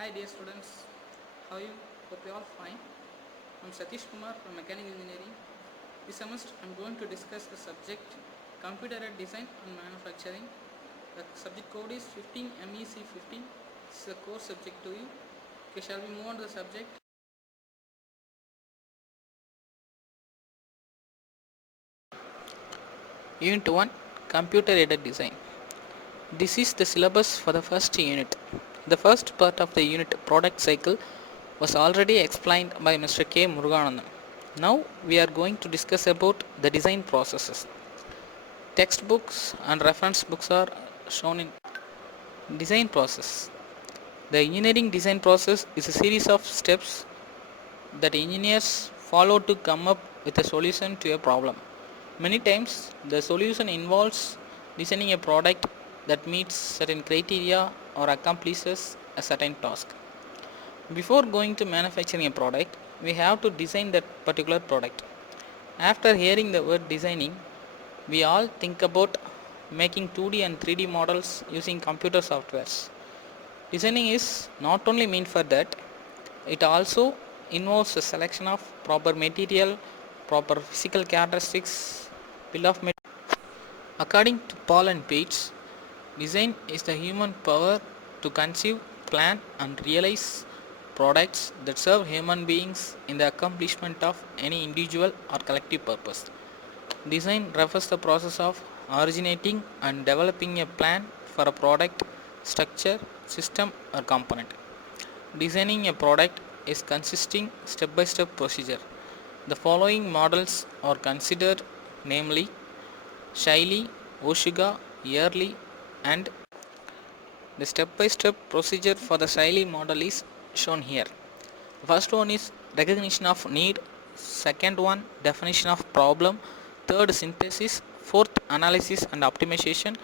Hi dear students, how are you? Hope you all fine. I'm Satish Kumar from Mechanical Engineering. This semester I'm going to discuss the subject Computer-Aided Design and Manufacturing. The subject code is 15MEC15. This is a core subject to you. Okay, shall we move on to the subject? Unit 1, Computer-Aided Design. This is the syllabus for the first unit. The first part of the unit, product cycle, was already explained by Mr. K. Muruganandan. Now we are going to discuss about the design processes. Textbooks and reference books are shown in design process. The engineering design process is a series of steps that engineers follow to come up with a solution to a problem. Many times the solution involves designing a product that meets certain criteria or accomplishes a certain task. Before going to manufacturing a product, we have to design that particular product. After hearing the word designing, we all think about making 2D and 3D models using computer softwares. Designing is not only meant for that, it also involves a selection of proper material, proper physical characteristics, bill of material. According to Paul and Bates, design is the human power to conceive, plan, and realize products that serve human beings in the accomplishment of any individual or collective purpose. Design refers to the process of originating and developing a plan for a product, structure, system, or component. Designing a product is consisting step-by-step procedure. The following models are considered, namely Shiley, Oshuga, Yearly, and the step-by-step procedure for the Shiley model is shown here. The first one is recognition of need, second one definition of problem, third synthesis, fourth analysis and optimization,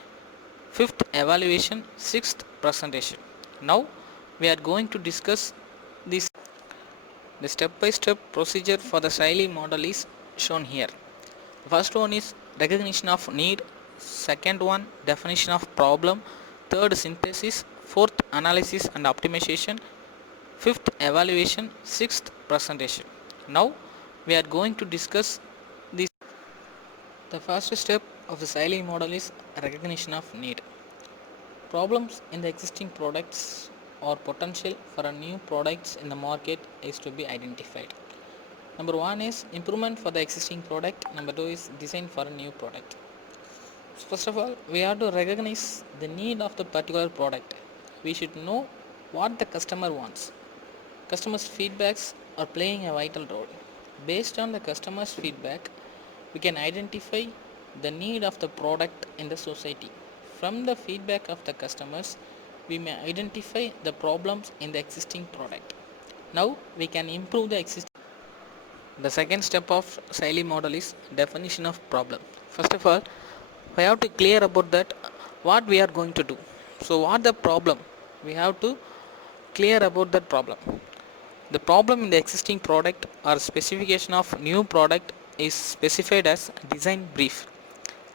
fifth evaluation, sixth presentation. Now we are going to discuss this. The step-by-step procedure for the Shiley model is shown here. The first one is recognition of need, second one definition of problem, third synthesis, fourth analysis and optimization, fifth evaluation, sixth presentation. Now we are going to discuss this. The first step of the Shiley model is recognition of need. Problems in the existing products or potential for a new products in the market is to be identified. Number one is improvement for the existing product. Number two is design for a new product. So first of all, we have to recognize the need of the particular product. We should know what the customer wants. Customers' feedbacks are playing a vital role. Based on the customer's feedback, we can identify the need of the product in the society. From the feedback of the customers, we may identify the problems in the existing product. Now we can improve the existing. The second step of Shiley model is definition of problem. First of all, we have to clear about that what we are going to do. So what the problem? We have to clear about that problem. The problem in the existing product or specification of new product is specified as design brief.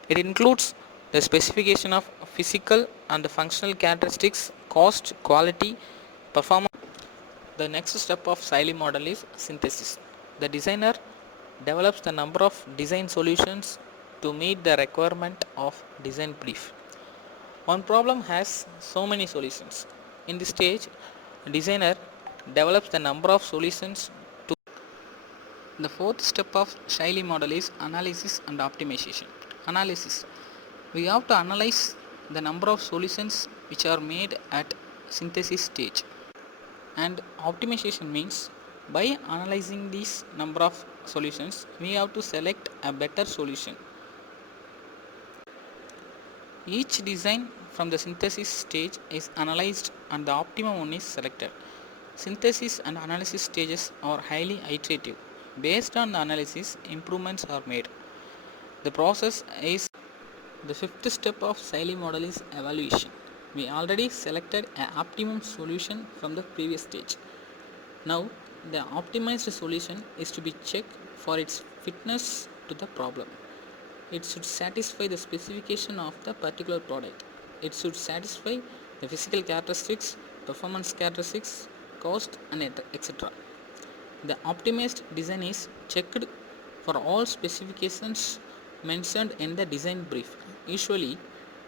It includes the specification of physical and functional characteristics, cost, quality, performance. The next step of Shiley model is synthesis. The designer develops the number of design solutions to meet the requirement of design brief. One problem has so many solutions. In this stage, designer develops the number of solutions to. The fourth step of Shiley model is analysis and optimization. Analysis. We have to analyze the number of solutions which are made at synthesis stage. And optimization means by analyzing these number of solutions, we have to select a better solution. Each design from the synthesis stage is analyzed and the optimum one is selected. Synthesis and analysis stages are highly iterative. Based on the analysis, improvements are made. The process is the fifth step of Shiley model is evaluation. We already selected an optimum solution from the previous stage. Now the optimized solution is to be checked for its fitness to the problem. It should satisfy the specification of the particular product. It should satisfy the physical characteristics, performance characteristics, cost, and etc. The optimized design is checked for all specifications mentioned in the design brief. Usually,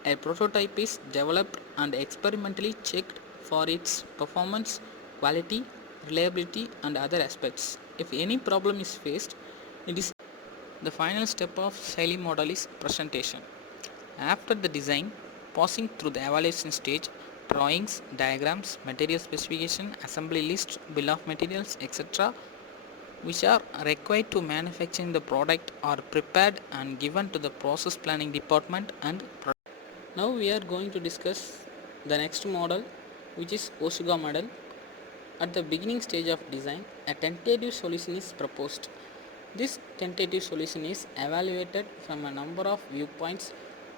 a prototype is developed and experimentally checked for its performance, quality, reliability, and other aspects. If any problem is faced, it is the final step of Sally model is presentation. After the design, passing through the evaluation stage, drawings, diagrams, material specification, assembly list, bill of materials, etc., which are required to manufacture the product, are prepared and given to the process planning department and product. Now we are going to discuss the next model, which is Oshuga model. At the beginning stage of design, a tentative solution is proposed. This tentative solution is evaluated from a number of viewpoints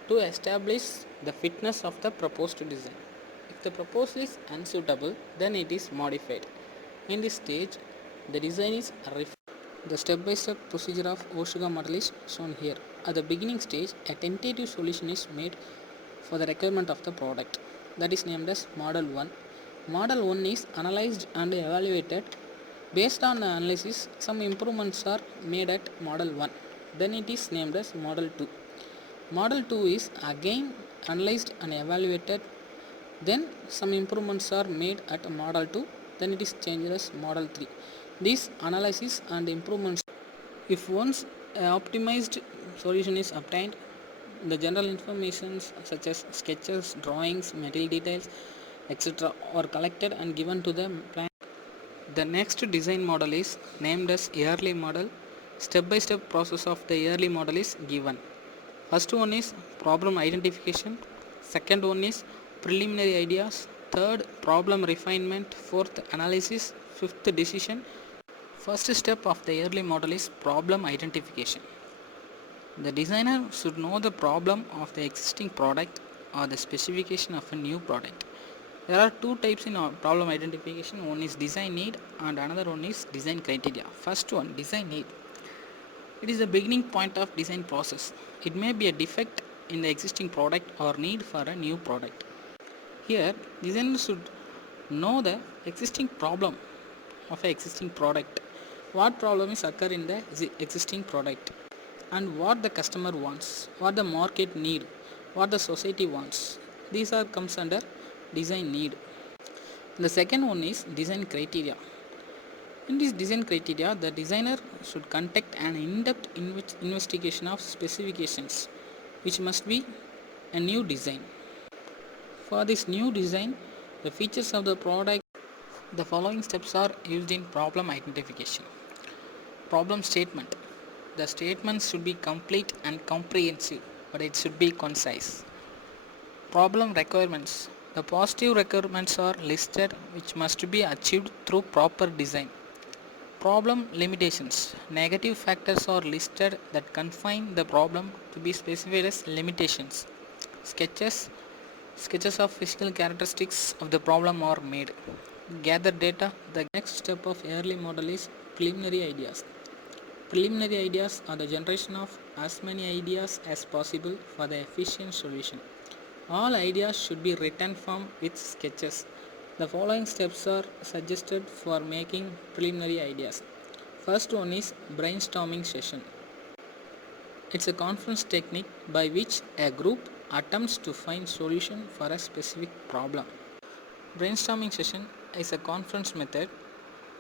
to establish the fitness of the proposed design. If the proposal is unsuitable, then it is modified. In this stage, the design is refined. The step-by-step procedure of Oshuga model is shown here. At the beginning stage, a tentative solution is made for the requirement of the product. That is named as Model 1. Model 1 is analyzed and evaluated. Based on the analysis, some improvements are made at Model 1. Then it is named as Model 2. Model 2 is again analyzed and evaluated. Then some improvements are made at Model 2. Then it is changed as Model 3. These analysis and improvements, if once an optimized solution is obtained, the general information such as sketches, drawings, material details, etc. are collected and given to the plan. The next design model is named as yearly model. Step-by-step process of the yearly model is given. First one is problem identification. Second one is preliminary ideas. Third, problem refinement. Fourth, analysis. Fifth, decision. First step of the yearly model is problem identification. The designer should know the problem of the existing product or the specification of a new product. There are two types in problem identification. One is design need and another one is design criteria. First one, design need. It is the beginning point of design process. It may be a defect in the existing product or need for a new product. Here, designer should know the existing problem of an existing product. What problem is occur in the existing product and what the customer wants, what the market need, what the society wants. These are comes under design need. The second one is design criteria. In this design criteria, the designer should conduct an in-depth investigation of specifications, which must be a new design. For this new design, the features of the product, the following steps are used in problem identification. Problem statement. The statement should be complete and comprehensive, but it should be concise. Problem requirements. The positive requirements are listed which must be achieved through proper design. Problem limitations. Negative factors are listed that confine the problem to be specified as limitations. Sketches. Sketches of physical characteristics of the problem are made. Gather data. The next step of early model is preliminary ideas. Preliminary ideas are the generation of as many ideas as possible for the efficient solution. All ideas should be written form with sketches. The following steps are suggested for making preliminary ideas. First one is brainstorming session. It's a conference technique by which a group attempts to find solution for a specific problem. Brainstorming session is a conference method.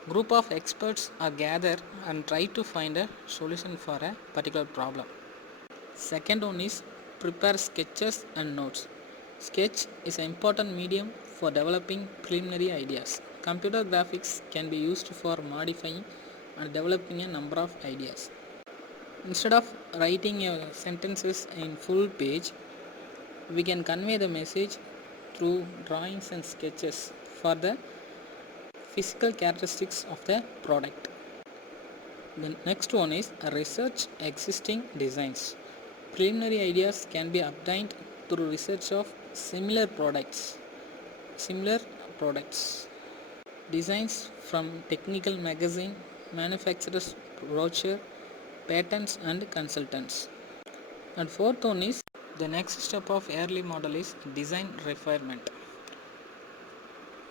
Group of experts are gathered and try to find a solution for a particular problem. Second one is prepare sketches and notes. Sketch is an important medium for developing preliminary ideas. Computer graphics can be used for modifying and developing a number of ideas. Instead of writing your sentences in full page, we can convey the message through drawings and sketches for the physical characteristics of the product. The next one is research existing designs. Preliminary ideas can be obtained through research of similar products, designs from technical magazine, manufacturers brochure, patents and consultants. And fourth one is the next step of early model is design refinement.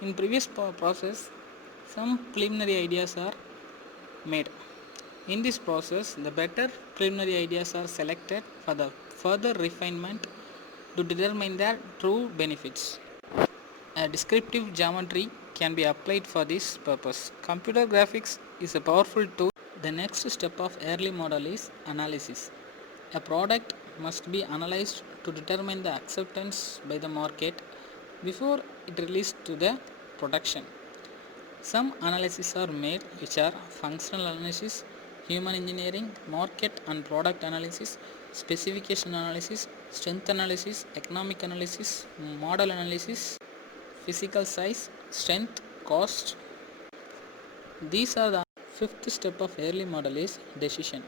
In previous process, Some preliminary ideas are made. In this process, the better preliminary ideas are selected for the further refinement to determine their true benefits. A descriptive geometry can be applied for this purpose. Computer graphics is a powerful tool. The next step of early model is analysis. A product must be analyzed to determine the acceptance by the market before it released to the production. Some analyses are made, which are functional analysis, human engineering, market and product analysis, specification analysis, strength analysis, economic analysis, model analysis, physical size, strength, cost. These are the fifth step of early model is decision.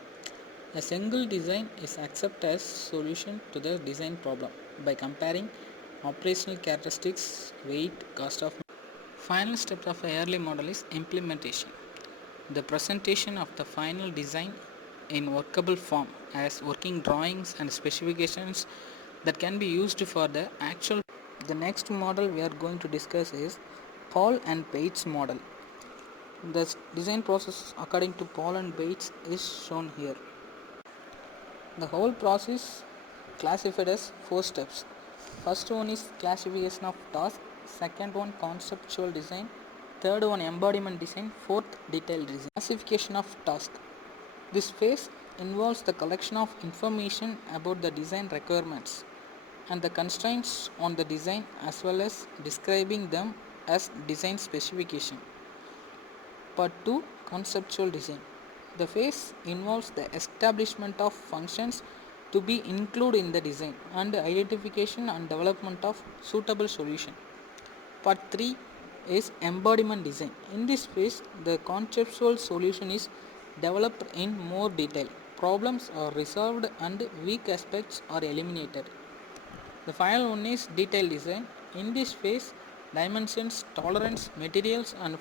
A single design is accepted as solution to the design problem by comparing operational characteristics, weight, cost of. Final step of a early model is implementation. The presentation of the final design in workable form as working drawings and specifications that can be used for the actual. The next model we are going to discuss is Paul and Bates model. The design process according to Paul and Bates is shown here. The whole process classified as 4 steps. First one is classification of task, second one conceptual design, third one embodiment design, fourth detailed design. Classification of task. This phase involves the collection of information about the design requirements and the constraints on the design as well as describing them as design specification. Part 2, conceptual design. The phase involves the establishment of functions to be included in the design and identification and development of suitable solution. Part 3 is embodiment design. In this phase, the conceptual solution is developed in more detail. Problems are resolved and weak aspects are eliminated. The final one is detailed design. In this phase, dimensions, tolerance, materials and